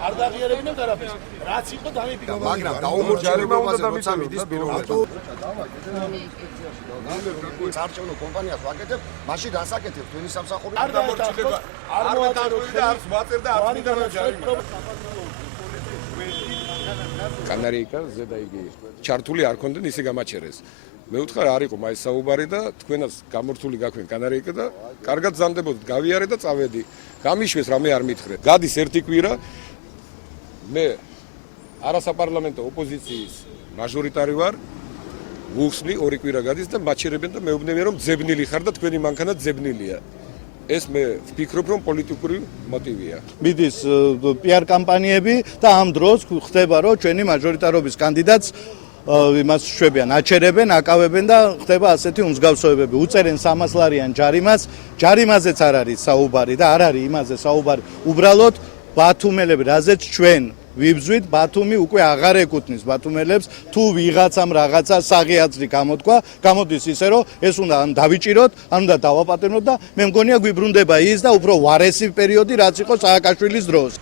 არ დაღიარებინებ არაფერს. რაც იყო დამიფიქრე. მაგრამ დაუმორჩილებაზე როცა მიდის ბიროებში. საარჩევნო კომპანიას ვაკეთებ, მაშინ დასაკეთებ თქვენი სამსახური. არ დამორჩილება. არ მოაწერდა, არც მოაწერდა, არც მინდა ჯარიმა. კანარეიკა ზედა იგი ჩართული არ ქონდნენ ისე გამაჩერეს. მე ვუთხარ არ იყო მაინც საუბარი და თქვენაც გამორთული გაქვენ კანარეიკა და კარგად ზამდებოდით გავიარე და წავედი. გამიშვეს რამე არ მითხრე. გადის ერთი კვირა მე არასაპარლამენტო ოპოზიციის მაჟორიტარი ვარ. ვუხსნი ორი კვირა გადის და მაჩერებენ და მეუბნებიან რომ ძებნილი ხარ და თქვენი მანქანა ძებნილია. ეს მე ვფიქრობ რომ პოლიტიკური მოტივია. მიდის პიარ კამპანიები და ამ დროს ხდება რომ ჩვენი მაჟორიტარობის კანდიდატს იმას შვებიან, აჩერებენ, აკავებენ და ხდება ასეთი უმსგავსოებები. უწერენ 300 ლარიან ჯარიმას, ჯარიმაზეც არ არის საუბარი და არ არის იმაზე საუბარი. უბრალოდ ბათუმელები, რაზეც ჩვენ ვიბძვით, ბათუმი უკვე აღარ ეკუთვნის ბათუმელებს, თუ ვიღაცამ რაღაცა საღიაძრი გამოთქვა, გამოდის ისე რომ ეს უნდა ან დავიჭიროთ, ან უნდა დავაპატიმროთ და მე მგონია გვიბრუნდება ის და უფრო ვარესი პერიოდი რაც იყო სააკაშვილის დროს.